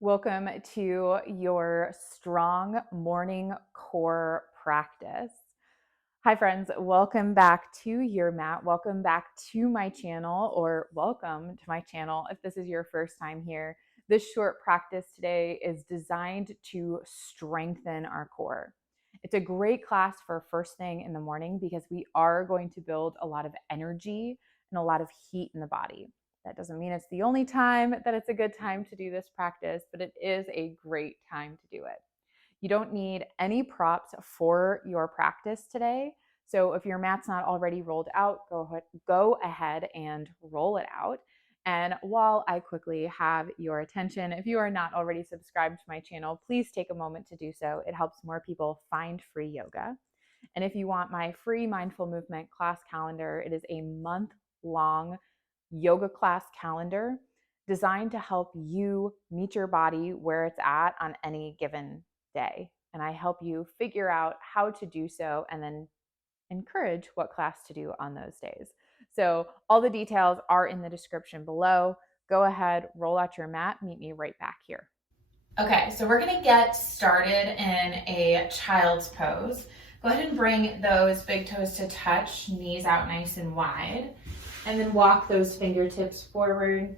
Welcome to your strong morning core practice. Hi friends, welcome back to your mat. Welcome back to my channel, or welcome to my channel if this is your first time here. This short practice today is designed to strengthen our core. It's a great class for first thing in the morning because we are going to build a lot of energy and a lot of heat in the body. That doesn't mean it's the only time that it's a good time to do this practice, but it is a great time to do it. You don't need any props for your practice today. So if your mat's not already rolled out, go ahead and roll it out. And while I quickly have your attention, if you are not already subscribed to my channel, please take a moment to do so. It helps more people find free yoga. And if you want my free mindful movement class calendar, it is a month-long yoga class calendar designed to help you meet your body where it's at on any given day. And I help you figure out how to do so and then encourage what class to do on those days. So all the details are in the description below. Go ahead, roll out your mat, meet me right back here. Okay, so we're gonna get started in a child's pose. Go ahead and bring those big toes to touch, knees out nice and wide, and then walk those fingertips forward.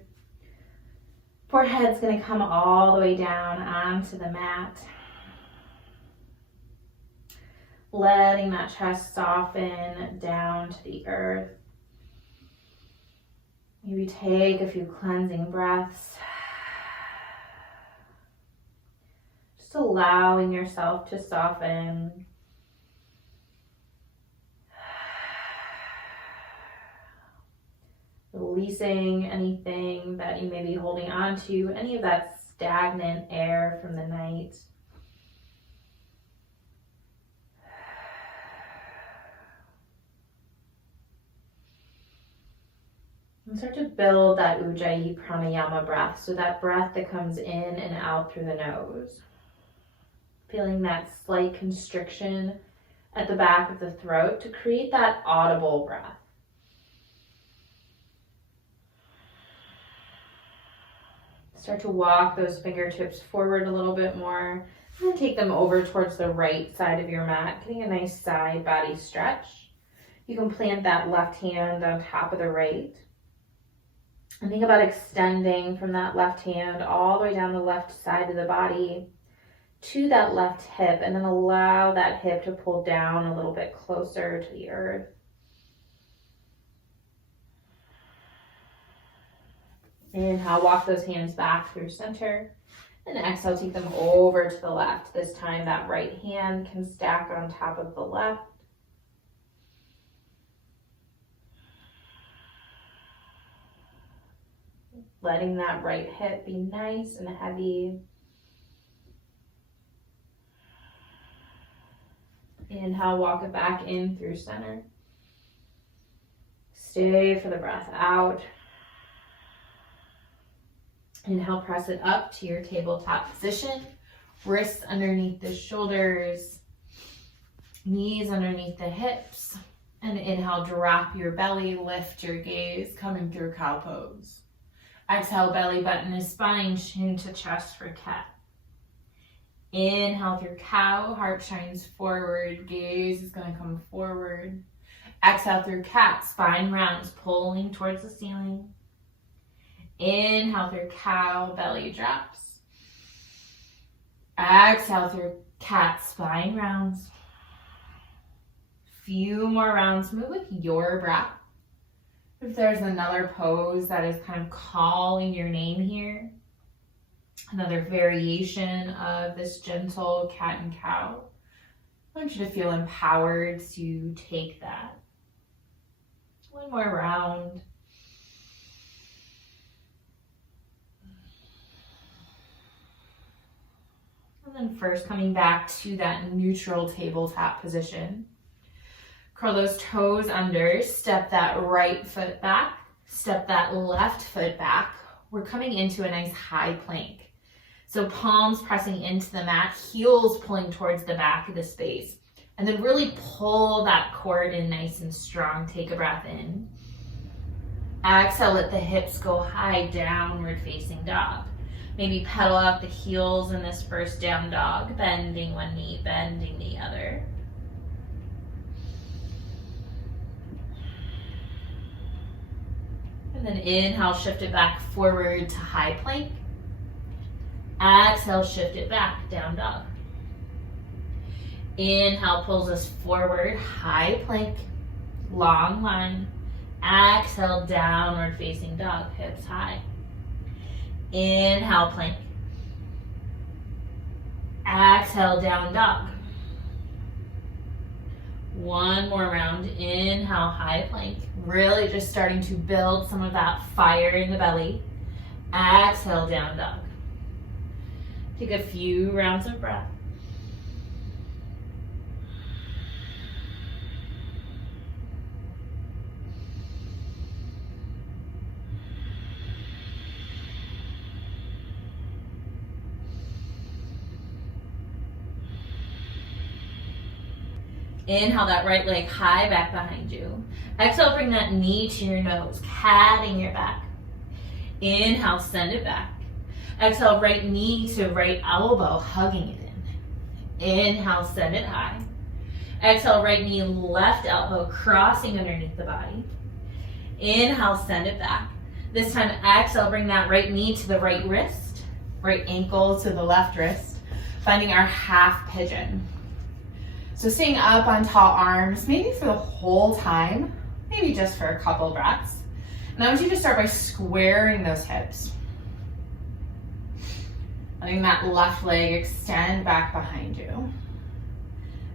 Forehead's gonna come all the way down onto the mat. Letting that chest soften down to the earth. Maybe take a few cleansing breaths. Just allowing yourself to soften. Releasing anything that you may be holding on to, any of that stagnant air from the night. And start to build that Ujjayi pranayama breath, so that breath that comes in and out through the nose. Feeling that slight constriction at the back of the throat to create that audible breath. Start to walk those fingertips forward a little bit more, and then take them over towards the right side of your mat, getting a nice side body stretch. You can plant that left hand on top of the right. And think about extending from that left hand all the way down the left side of the body to that left hip, and then allow that hip to pull down a little bit closer to the earth. Inhale, walk those hands back through center, and exhale, take them over to the left. This time that right hand can stack on top of the left. Letting that right hip be nice and heavy. Inhale, walk it back in through center. Stay for the breath out. Inhale, press it up to your tabletop position. Wrists underneath the shoulders, knees underneath the hips. And inhale, drop your belly, lift your gaze, coming through cow pose. Exhale, belly button is spine, chin to chest for cat. Inhale through cow, heart shines forward, gaze is gonna come forward. Exhale through cat, spine rounds, pulling towards the ceiling. Inhale through cow, belly drops. Exhale through cat, spine rounds. Few more rounds, move with your breath. If there's another pose that is kind of calling your name here, another variation of this gentle cat and cow, I want you to feel empowered to take that. One more round. And then first coming back to that neutral tabletop position. Curl those toes under, step that right foot back, step that left foot back. We're coming into a nice high plank. So palms pressing into the mat, heels pulling towards the back of the space. And then really pull that cord in nice and strong. Take a breath in. Exhale, let the hips go high, downward facing dog. Maybe pedal out the heels in this first down dog, bending one knee, bending the other. And then inhale, shift it back forward to high plank. Exhale, shift it back, down dog. Inhale, pulls us forward, high plank, long line. Exhale, downward facing dog, hips high. Inhale, plank. Exhale, down dog. One more round. Inhale, high plank. Really just starting to build some of that fire in the belly. Exhale, down dog. Take a few rounds of breath. Inhale that right leg high back behind you. Exhale, bring that knee to your nose, catting your back. Inhale, send it back. Exhale, right knee to right elbow, hugging it in. Inhale, send it high. Exhale, right knee, left elbow, crossing underneath the body. Inhale, send it back. This time, exhale, bring that right knee to the right wrist, right ankle to the left wrist, finding our half pigeon. So staying up on tall arms, maybe for the whole time, maybe just for a couple breaths. And I want you to start by squaring those hips. Letting that left leg extend back behind you.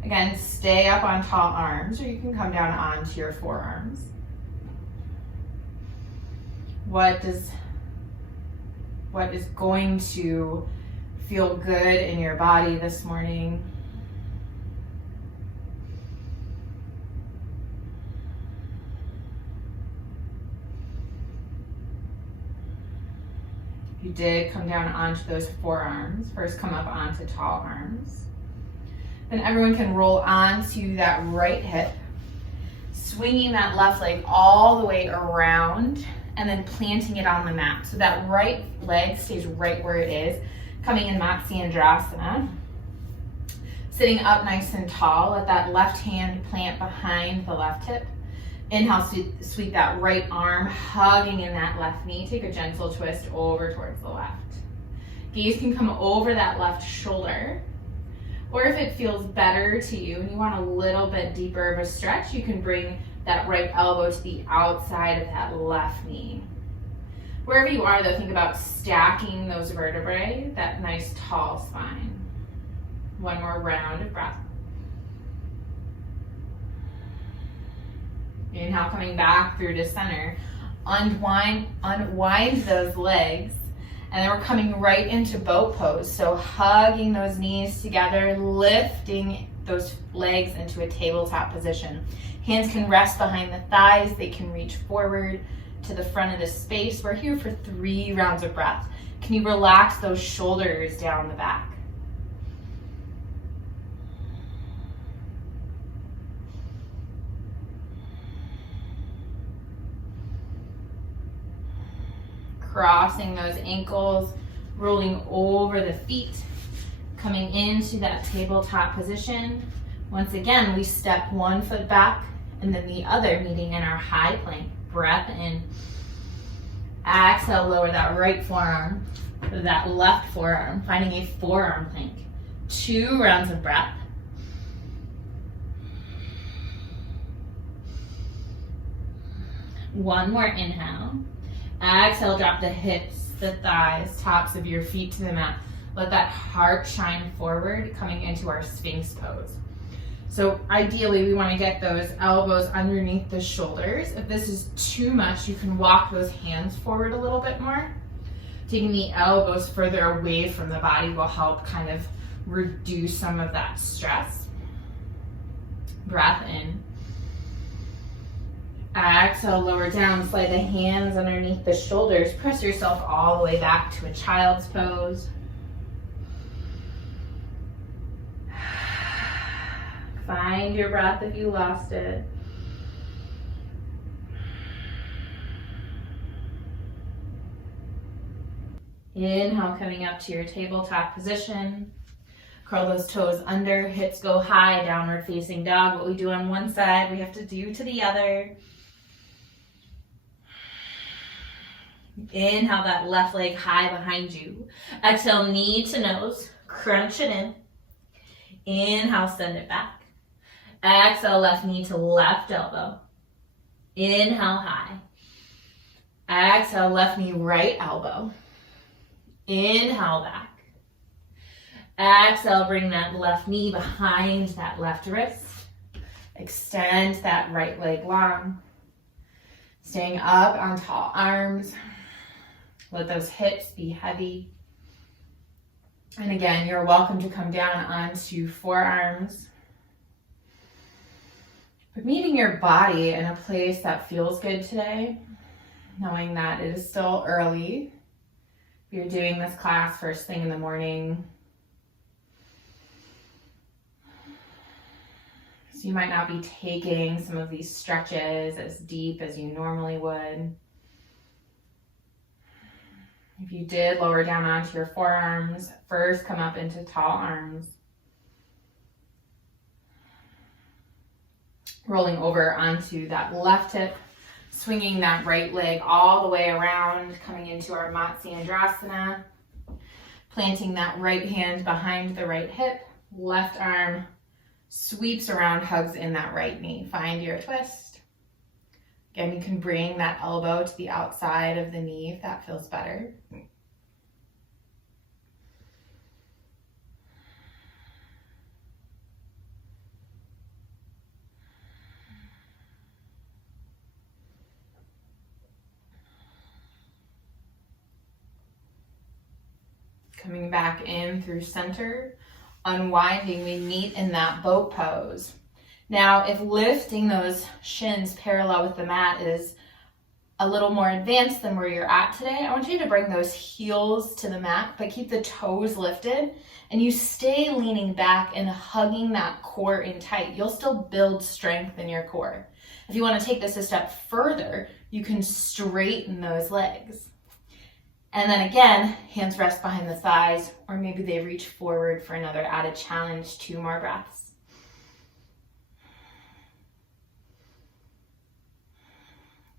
Again, stay up on tall arms, or you can come down onto your forearms. What is going to feel good in your body this morning? You did come down onto those forearms. First come up onto tall arms. Then everyone can roll onto that right hip, swinging that left leg all the way around and then planting it on the mat. So that right leg stays right where it is, coming in Maxi Andreasana. Sitting up nice and tall, let that left hand plant behind the left hip. Inhale, sweep that right arm, hugging in that left knee. Take a gentle twist over towards the left. Gaze can come over that left shoulder. Or if it feels better to you and you want a little bit deeper of a stretch, you can bring that right elbow to the outside of that left knee. Wherever you are though, think about stacking those vertebrae, that nice tall spine. One more round of breath. Inhale, coming back through to center. Unwind those legs. And then we're coming right into boat pose. So hugging those knees together, lifting those legs into a tabletop position. Hands can rest behind the thighs. They can reach forward to the front of the space. We're here for 3 rounds of breath. Can you relax those shoulders down the back? Crossing those ankles, rolling over the feet, coming into that tabletop position. Once again, we step one foot back and then the other, meeting in our high plank. Breath in. Exhale, lower that right forearm to that left forearm, finding a forearm plank. 2 rounds of breath. One more inhale. Exhale, drop the hips, the thighs, tops of your feet to the mat. Let that heart shine forward, coming into our Sphinx Pose. So ideally, we want to get those elbows underneath the shoulders. If this is too much, you can walk those hands forward a little bit more. Taking the elbows further away from the body will help kind of reduce some of that stress. Breath in. Exhale, lower down, slide the hands underneath the shoulders. Press yourself all the way back to a child's pose. Find your breath if you lost it. Inhale, coming up to your tabletop position. Curl those toes under, hips go high, downward facing dog. What we do on one side, we have to do to the other. Inhale, that left leg high behind you. Exhale, knee to nose, crunch it in. Inhale, send it back. Exhale, left knee to left elbow. Inhale, high. Exhale, left knee, right elbow. Inhale, back. Exhale, bring that left knee behind that left wrist. Extend that right leg long. Staying up on tall arms. Let those hips be heavy. And again, you're welcome to come down onto forearms. But meeting your body in a place that feels good today, knowing that it is still early. If you're doing this class first thing in the morning, so you might not be taking some of these stretches as deep as you normally would. If you did, lower down onto your forearms. First, come up into tall arms. Rolling over onto that left hip, swinging that right leg all the way around, coming into our Matzi Andrasana. Planting that right hand behind the right hip, left arm sweeps around, hugs in that right knee. Find your twist. Again, you can bring that elbow to the outside of the knee if that feels better. Coming back in through center, unwinding, we meet in that boat pose. Now, if lifting those shins parallel with the mat is a little more advanced than where you're at today, I want you to bring those heels to the mat, but keep the toes lifted, and you stay leaning back and hugging that core in tight. You'll still build strength in your core. If you want to take this a step further, you can straighten those legs. And then again, hands rest behind the thighs, or maybe they reach forward for another added challenge. 2 more breaths.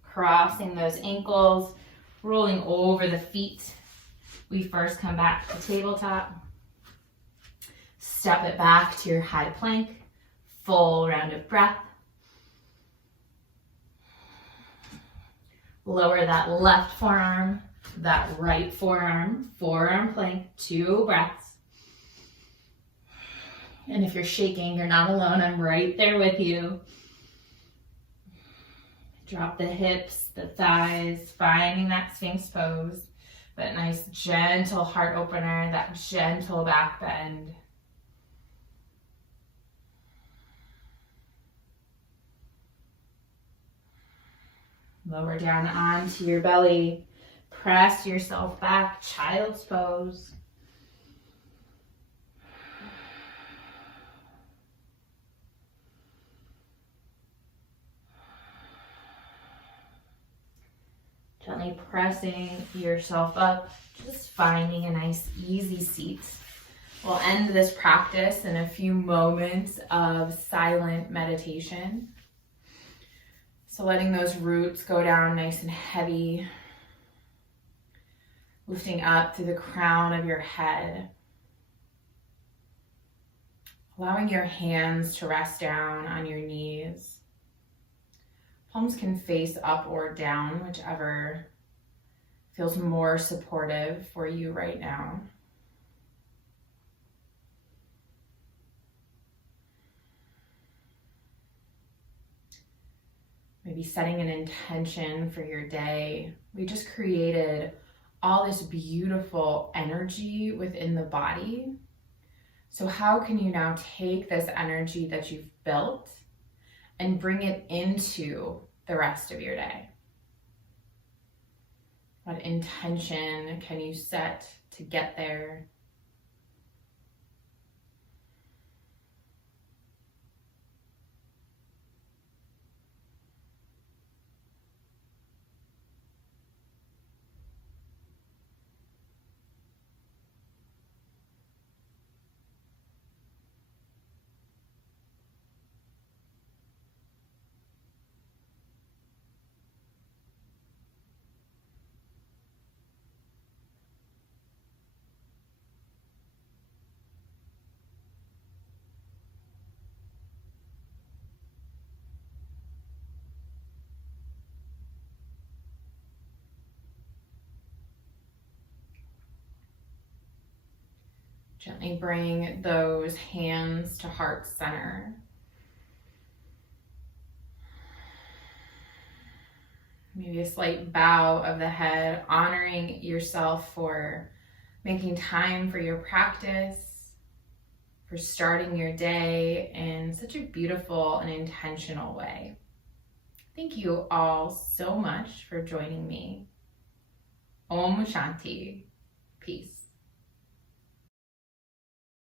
Crossing those ankles, rolling over the feet. We first come back to tabletop. Step it back to your high plank. Full round of breath. Lower that left forearm, that right forearm, forearm plank, 2 breaths. And if you're shaking, you're not alone. I'm right there with you. Drop the hips, the thighs, finding that Sphinx pose. That nice gentle heart opener, that gentle back bend. Lower down onto your belly. Press yourself back, child's pose. Gently pressing yourself up, just finding a nice easy seat. We'll end this practice in a few moments of silent meditation. So letting those roots go down nice and heavy, lifting up through the crown of your head. Allowing your hands to rest down on your knees. Palms can face up or down, whichever feels more supportive for you right now. Maybe setting an intention for your day. We just created all this beautiful energy within the body. So how can you now take this energy that you've built and bring it into the rest of your day? What intention can you set to get there? Gently bring those hands to heart center. Maybe a slight bow of the head, honoring yourself for making time for your practice, for starting your day in such a beautiful and intentional way. Thank you all so much for joining me. Om Shanti. Peace.